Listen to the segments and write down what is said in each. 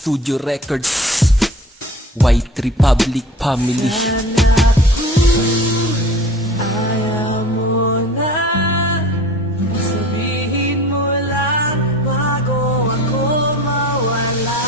Studio Records, White Republic Family. Ayaw mo na sabihin mo lang bago ako mawala.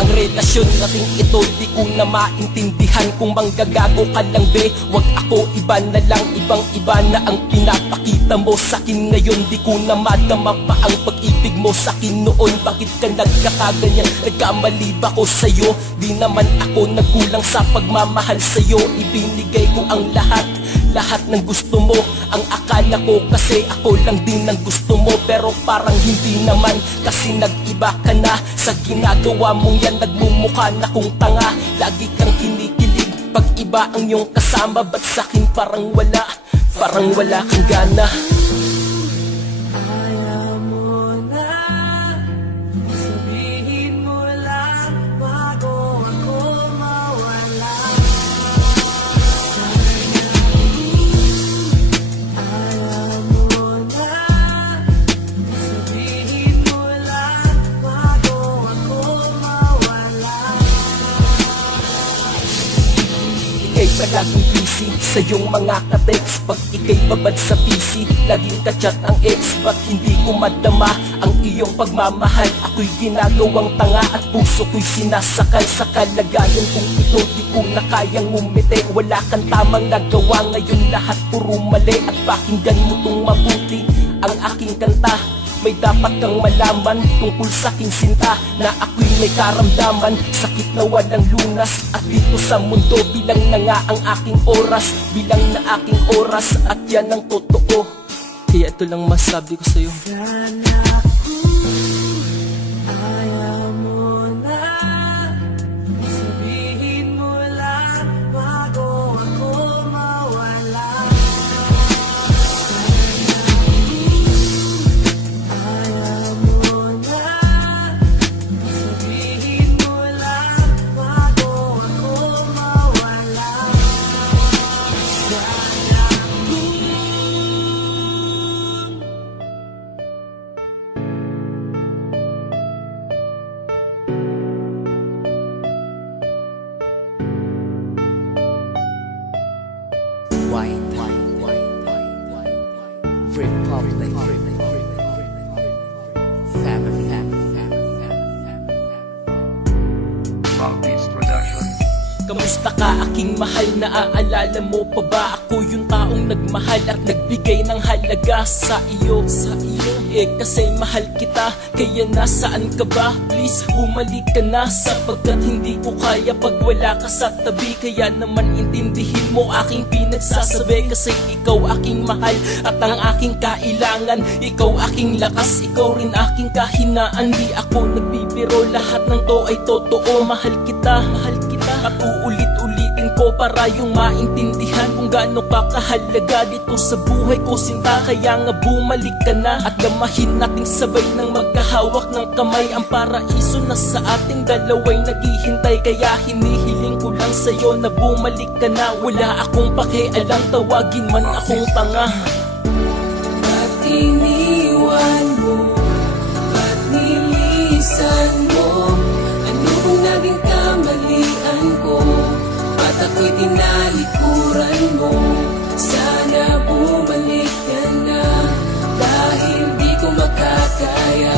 Ang relasyon nating ito di ko na maintindihan. Kung manggagago ka lang be, wag ako, iba na lang, ibang iba na ang pinapakita mo sa'kin ngayon. Di ko na madama pa ang pag-ibig mo sa'kin noon. Bakit ka nagkakaganyan? Nagkamali ba ko sa'yo? Di naman ako nagkulang sa pagmamahal sa'yo. Ibinigay ko ang lahat ng gusto mo. Ang akala ko kasi ako lang din ang gusto mo, pero parang hindi naman, kasi nag-iba ka na. Sa ginagawa mong yan nagmumukha na kung tanga. Lagi kang kinikilig pag iba ang iyong kasama. Ba't sa'kin parang wala kang gana? Ayaw mo na sabihin mo lang bago ako mawala. Ayaw mo na sabihin mo lang bago ako mawala. Ika'y palaging busy sa iyong mga ka-text. Pag ika'y babad sa PC, laging ka-chat ang ex. Ba't hindi ko madama ang iyong pagmamahal? Ako'y ginagawang tanga at puso ko'y sinasakal sa kalagayan kung ito. Di ko na kayang umiti. Wala kang tamang nagawa, ngayon lahat puro mali. At pakinggan mo tong mabuti ang aking kanta. May dapat kang malaman tungkol sa aking sinta, na ako'y may karamdaman, sakit na walang lunas. At dito sa mundo bilang na nga ang aking oras, bilang na aking oras, at yan ang totoo. Kaya ito lang masabi ko sa'yo. Sana ayaw mo na sabihin mo lang bago ako mawala. Ayaw mo na sabihin mo lang bago ako mawala. White Republic Family. Mouthpiece Production. Kamusta ka aking mahal? Naaalala mo pa ba ako yung taong nagmahal at nagbigay ng halaga sa iyo? Kasi mahal kita, kaya nasaan ka ba? Please bumalik ka na, sapagkat hindi ko kaya pag wala ka sa tabi. Kaya naman intindihin mo aking pinagsasabi, kasi ikaw aking mahal at ang aking kailangan. Ikaw aking lakas, ikaw rin aking kahinaan. Di ako nagbibiro, lahat ng to ay totoo. Mahal kita at uulit-ulitin ko para yung maintindihan kung gaano ka kahalaga dito sa buhay ko, sinta. Kaya nga bumalik ka na at gamahin nating sabay ng magkahawak ng kamay. Ang paraiso na sa ating dalaway naghihintay, kaya hinihiling ko lang sa'yo na bumalik ka na. Wala akong pakialam, tawagin man akong tanga. Ba't iniwan mo? Ba't nilisan mo? Ano kung naging kamalian ko? Ba't ako'y tinalikuran mo? Sana bumalik ka na, dahil di ko makakaya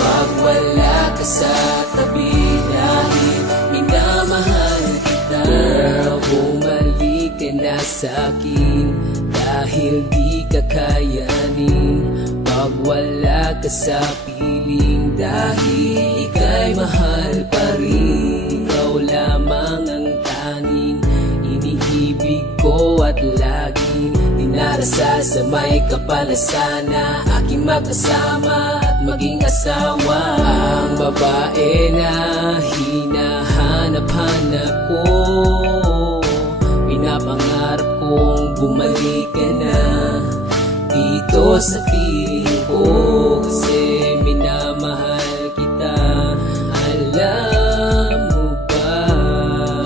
pag wala ka sa tabi. Dahil minamahal kita, girl, bumalik ka na sa'kin, dahil di ka kayanin pag wala ka sa piling. Dahil ika'y mahal pa rin, ikaw lamang ang tanging iniibig ko at laging dinarasal sa may kapalasan na aking makasama at maging asawa. Ang babae na hinahanap-hanap ko, pinapangarap kong bumalik ka na dito sa piling ko, kasi minamahal kita. Alam mo ba,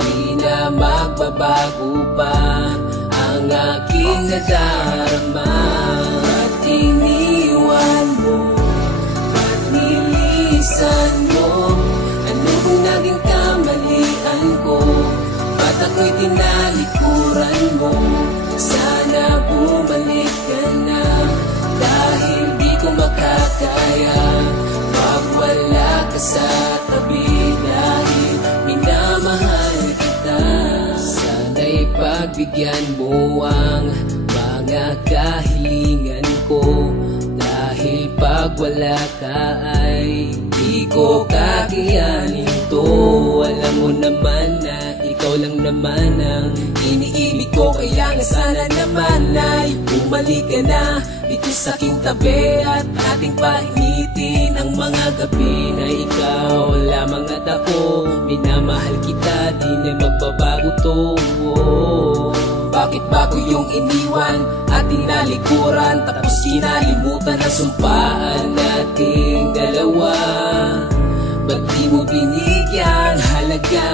di na magbabago pa ang aking nadarama. Ba't iniwan mo? Ba't nilis Mabigyan mo ang mga kahilingan ko, dahil pag wala ka ay di ko kakayanin to. Alam mo naman na ikaw lang naman ang iniibig ko, kaya nga sana naman ay bumalik ka na dito sa aking tabi at ating painitin ang mga gabi na ikaw lamang at ako. Minamahal kita, di na magbabago to. Bakit bago yung iniwan at tinalikuran, tapos kinalimutan ang sumpaan nating dalawa? Ba't di mo binigyan halaga?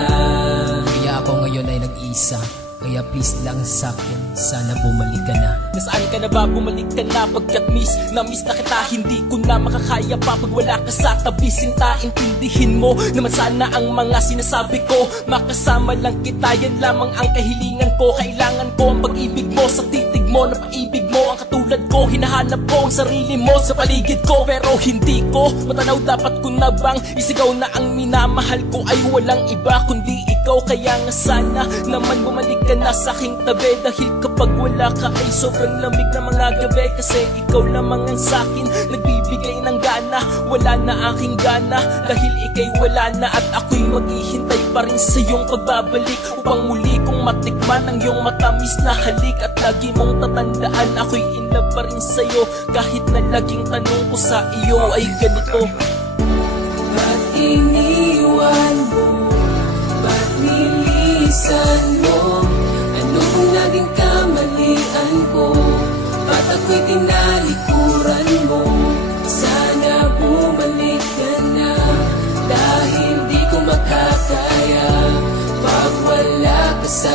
Kaya ako ngayon ay nag-isa, kaya please lang sa'kin, sana bumalik ka na. Nasaan ka na ba? Bumalik ka na. Pagkat na miss na kita, hindi ko na makakaya pa pag wala ka sa tabi. Sinta, intindihin mo naman sana ang mga sinasabi ko. Makasama lang kita, yan lamang ang kahilingan ko. Kailangan ko ang pag-ibig mo sa titig mo, na paibig mo ang katulad ko. Hinahanap ko ang sarili mo sa paligid ko, pero hindi ko matanaw. Dapat ko na bang isigaw na ang minamahal ko ay walang iba kundi ikaw? Kaya nga sana naman bumalik ka na sa aking tabi, dahil kapag wala ka ay sobrang lamig na mga gabi. Kasi ikaw lamang ang sakin nagbibigay ng gana. Wala na aking gana dahil ikay wala na, at ako'y maghihintay pa rin sa iyong pagbabalik, upang muli kong matikman ang iyong matamis na halik. At lagi mong tatandaan ako'y in love pa rin sa'yo, kahit na laging tanong ko sa iyo ay ganito: Ba't iniwan mo? Ba't nilisan mo? Ano kung naging kamalian ko? Ba't ako'y tinalikuran mo? Sana bumalik ka na, dahil di ko makakaya pag wala ka sa